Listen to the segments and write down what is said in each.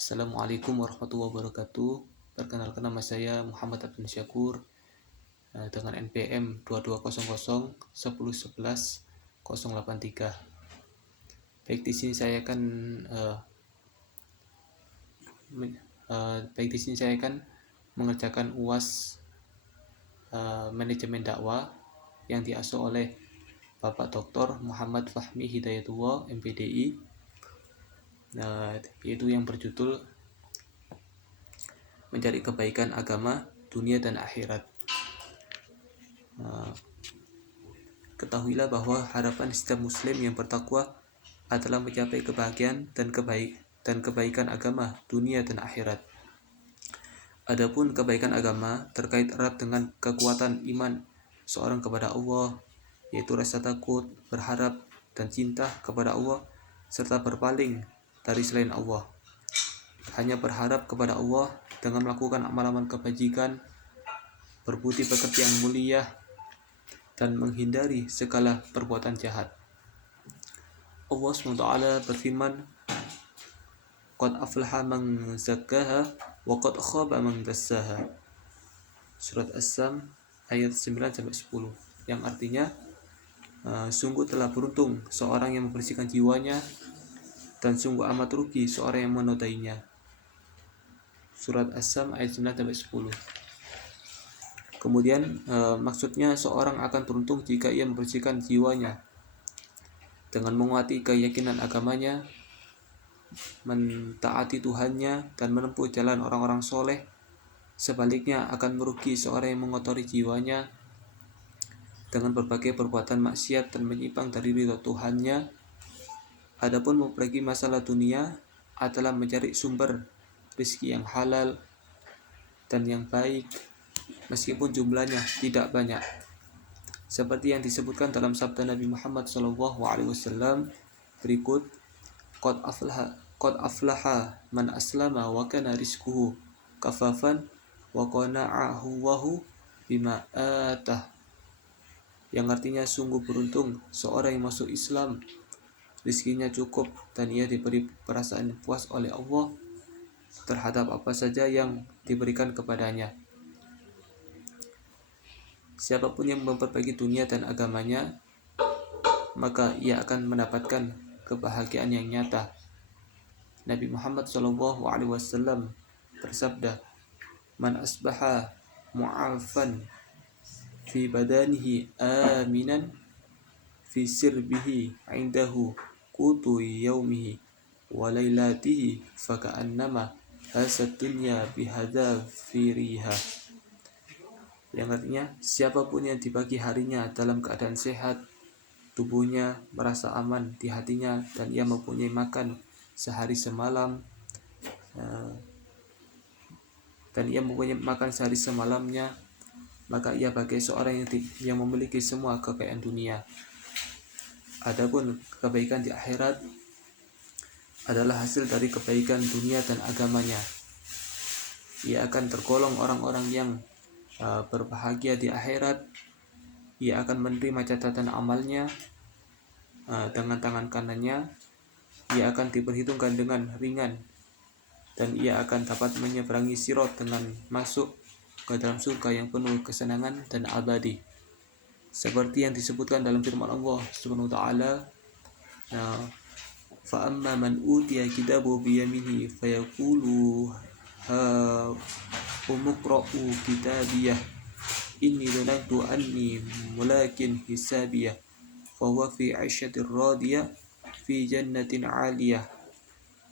Assalamualaikum warahmatullahi wabarakatuh. Perkenalkan, nama saya Muhammad Abdul Syakur dengan NPM 2200 1011 083. Baik, di sini saya akan mengerjakan UAS manajemen dakwah yang diasuh oleh Bapak Dr. Muhammad Fahmi Hidayatullah MPDI, yaitu yang berjudul mencari kebaikan agama, dunia dan akhirat. Ketahuilah bahwa harapan setiap muslim yang bertakwa adalah mencapai kebahagiaan dan kebaikan agama, dunia dan akhirat. Adapun kebaikan agama terkait erat dengan kekuatan iman seorang kepada Allah, yaitu rasa takut, berharap, dan cinta kepada Allah, serta berpaling dari selain Allah. Hanya berharap kepada Allah dengan melakukan amal-amal kebajikan, berbudi pekerti yang mulia, dan menghindari segala perbuatan jahat. Allah SWT berfirman, "Qad aflaha man zakkaha wa qad khaba man dassaha." Surat As-Sam ayat 9-10, yang artinya sungguh telah beruntung seorang yang membersihkan jiwanya, dan sungguh amat rugi seorang yang menodainya. Surat As-Sam ayat 9-10. Kemudian maksudnya seorang akan beruntung jika ia membersihkan jiwanya dengan menguati keyakinan agamanya, mentaati Tuhannya, dan menempuh jalan orang-orang soleh. Sebaliknya akan merugi seorang yang mengotori jiwanya dengan berbagai perbuatan maksiat dan menyimpang dari ridho Tuhannya. Adapun memperbaiki masalah dunia adalah mencari sumber rezeki yang halal dan yang baik, meskipun jumlahnya tidak banyak, seperti yang disebutkan dalam sabda Nabi Muhammad SAW berikut, qad aflaha man aslama wa kana rizquhu kafafan wa qana'ahu Allahu bima atah, yang artinya sungguh beruntung seorang yang masuk Islam, rizkinya cukup, dan ia diberi perasaan puas oleh Allah terhadap apa saja yang diberikan kepadanya. Siapapun yang memperbaiki dunia dan agamanya, maka ia akan mendapatkan kebahagiaan yang nyata. Nabi Muhammad SAW bersabda, "Man asbaha mu'afan fi badanihi aminan fi sirbihi indahu qutu yaumihi wa lailatihi faka'annama hasad dunya bihadzafiriha." Yang artinya, siapapun yang di pagi harinya dalam keadaan sehat, tubuhnya merasa aman di hatinya, dan ia mempunyai makan sehari semalam, semalamnya, maka ia bagai seorang yang memiliki semua kekayaan dunia. Adapun kebaikan di akhirat adalah hasil dari kebaikan dunia dan agamanya. Ia akan tergolong orang-orang yang berbahagia di akhirat. Ia akan menerima catatan amalnya dengan tangan kanannya. Ia akan diperhitungkan dengan ringan, dan ia akan dapat menyeberangi sirat dengan masuk ke dalam surga yang penuh kesenangan dan abadi, seperti yang disebutkan dalam firman Allah Subhanahu wa taala, fa amma man utiya kitabahu bi yaminihi fayaqulu ha umqra'u kitabiyah inni dhanantu anni mulakin hisabiyah fa huwa fi 'aisyatir radiyah fi jannatin 'aliyah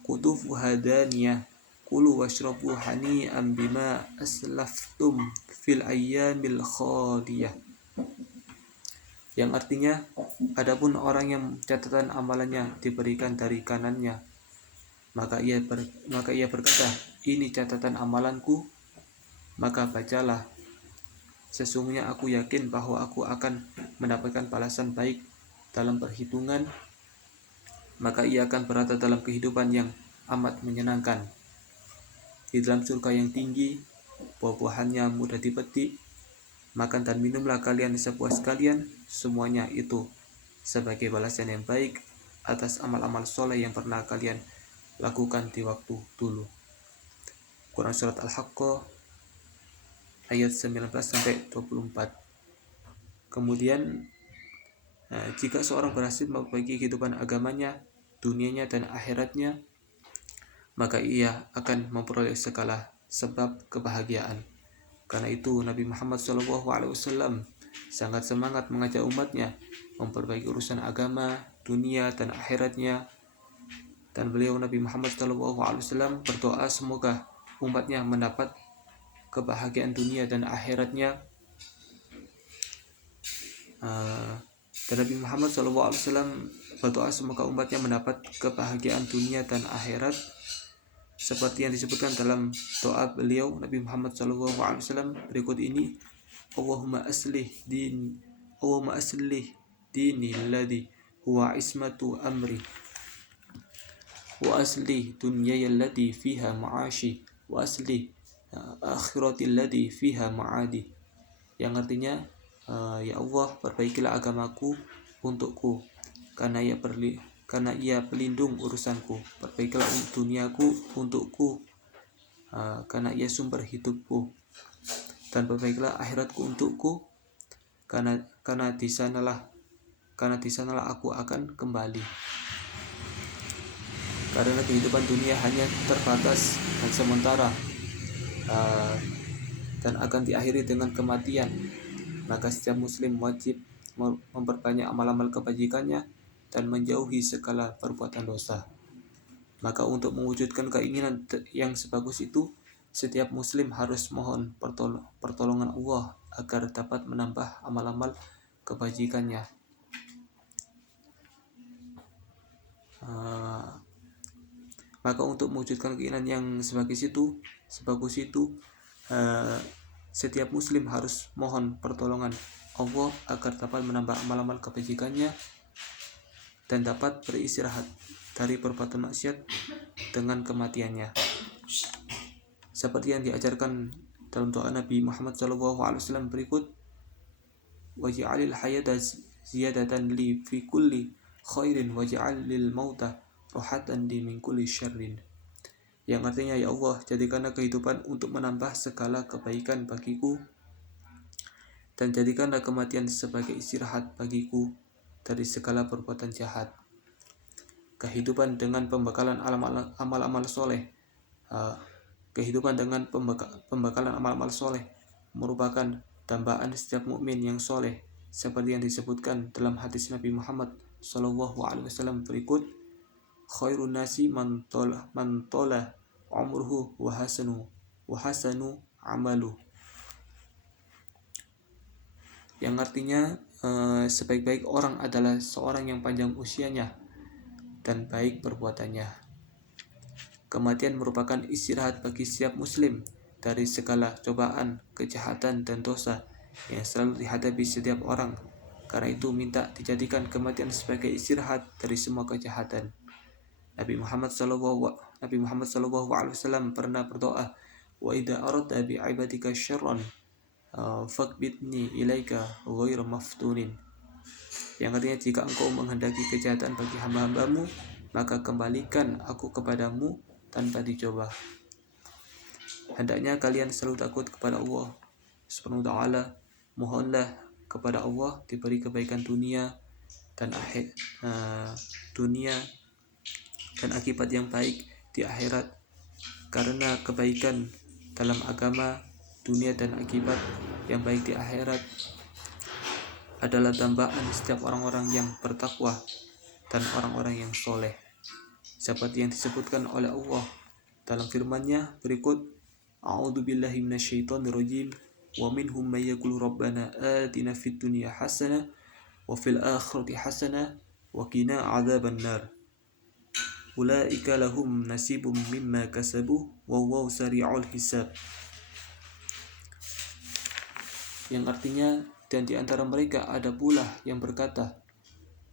qutufuha daniyah kulu washrabu hani'an bima aslaftum fil ayyamil khaliyah. Yang artinya, adapun orang yang catatan amalannya diberikan dari kanannya, maka ia berkata, "Ini catatan amalanku," maka bacalah, "Sesungguhnya aku yakin bahwa aku akan mendapatkan balasan baik dalam perhitungan," maka ia akan berada dalam kehidupan yang amat menyenangkan, di dalam surga yang tinggi, buah-buahannya mudah dipetik. Makan dan minumlah kalian sepuas kalian, semuanya itu sebagai balasan yang baik atas amal-amal soleh yang pernah kalian lakukan di waktu dulu. Quran surat Al-Haqqah ayat 19-24. Kemudian jika seorang berhasil membagi kehidupan agamanya, dunianya dan akhiratnya, maka ia akan memperoleh segala sebab kebahagiaan. Karena itu Nabi Muhammad SAW sangat semangat mengajak umatnya memperbaiki urusan agama, dunia dan akhiratnya. Dan beliau Nabi Muhammad SAW berdoa semoga umatnya mendapat kebahagiaan dunia dan akhiratnya. Dan Nabi Muhammad SAW berdoa semoga umatnya mendapat kebahagiaan dunia dan akhirat, seperti yang disebutkan dalam doa beliau Nabi Muhammad SAW berikut ini: Allahumma aslih dini alladhi huwa ismatu amri, wa aslih dunyaya allati fiha ma'ashi, wa aslih akhirati allati fiha ma'adi. Yang artinya, ya Allah, perbaikilah agamaku untukku karena ia pelindung urusanku. Perbaikilah duniaku untukku karena ia sumber hidupku. Dan perbaikilah akhiratku untukku karena di sanalah aku akan kembali. Karena kehidupan dunia hanya terbatas dan sementara, dan akan diakhiri dengan kematian. Maka setiap muslim wajib memperbanyak amal-amal kebajikannya dan menjauhi segala perbuatan dosa. Maka untuk mewujudkan keinginan yang sebagus itu, setiap muslim harus mohon pertolongan Allah agar dapat menambah amal-amal kebajikannya. Maka untuk mewujudkan keinginan yang sebagus itu, setiap muslim harus mohon pertolongan Allah agar dapat menambah amal-amal kebajikannya dan dapat beristirahat dari perbuatan maksiat dengan kematiannya. Seperti yang diajarkan dalam doa Nabi Muhammad SAW berikut: waj'alil hayata ziyadatan li fi kulli khairin waj'alil mauta rohatan di min kulli syarrin. Yang artinya, ya Allah, jadikanlah kehidupan untuk menambah segala kebaikan bagiku, dan jadikanlah kematian sebagai istirahat bagiku dari segala perbuatan jahat. Kehidupan dengan pembekalan amal-amal soleh, merupakan dambaan setiap mukmin yang soleh, seperti yang disebutkan dalam hadis Nabi Muhammad SAW berikut: khairun nasi man tola umruhu wa hasanu amalu. Yang artinya, sebaik-baik orang adalah seorang yang panjang usianya dan baik perbuatannya. Kematian merupakan istirahat bagi setiap muslim dari segala cobaan, kejahatan dan dosa yang selalu dihadapi setiap orang. Karena itu minta dijadikan kematian sebagai istirahat dari semua kejahatan. Nabi Muhammad SAW pernah berdoa, wa idza aradta bi ibadika syarran faqbidni ilaika ghairu maftunin. Yang artinya, jika engkau menghendaki kejahatan bagi hamba-hambamu, maka kembalikan aku kepadamu tanpa dicoba. Hendaknya kalian selalu takut kepada Allah Subhanahu wa ta'ala. Mohonlah kepada Allah diberi kebaikan dunia dan akibat yang baik di akhirat, karena kebaikan dalam agama, dunia dan akibat yang baik di akhirat adalah dambaan setiap orang-orang yang bertakwa dan orang-orang yang soleh, seperti yang disebutkan oleh Allah dalam firman-Nya berikut: a'udzubillahi minasyaitonirrajim wa minhum may yaqulu rabbana atina fid dunya hasanah wa fil akhirati hasanah wa qina adzabannar ulaika lahum nasibum mimma kasabu wallahu sari'ul hisab. Yang artinya, dan di antara mereka ada pula yang berkata,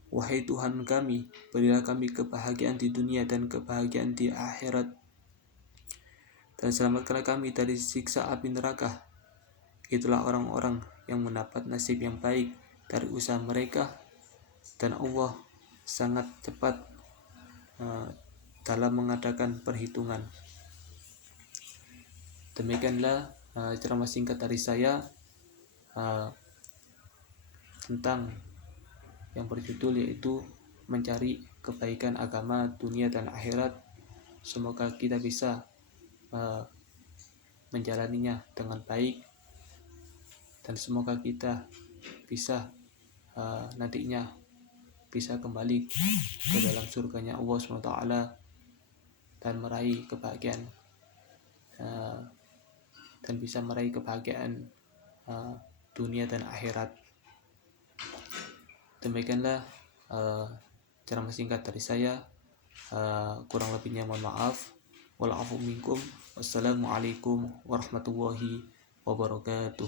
wahai Tuhan kami, berilah kami kebahagiaan di dunia dan kebahagiaan di akhirat, dan selamatkanlah kami dari siksa api neraka. Itulah orang-orang yang mendapat nasib yang baik dari usaha mereka, dan Allah sangat cepat dalam mengadakan perhitungan. Demikianlah ceramah singkat dari saya tentang yang berjudul yaitu mencari kebaikan agama dunia dan akhirat. Semoga kita bisa menjalaninya dengan baik, dan semoga kita bisa nantinya bisa kembali ke dalam surganya Allah SWT dan meraih kebahagiaan dan bisa meraih kebahagiaan dunia dan akhirat. Demikianlah ceramah singkat dari saya. Kurang lebihnya mohon maaf. Walafu minkum. Wassalamualaikum warahmatullahi wabarakatuh.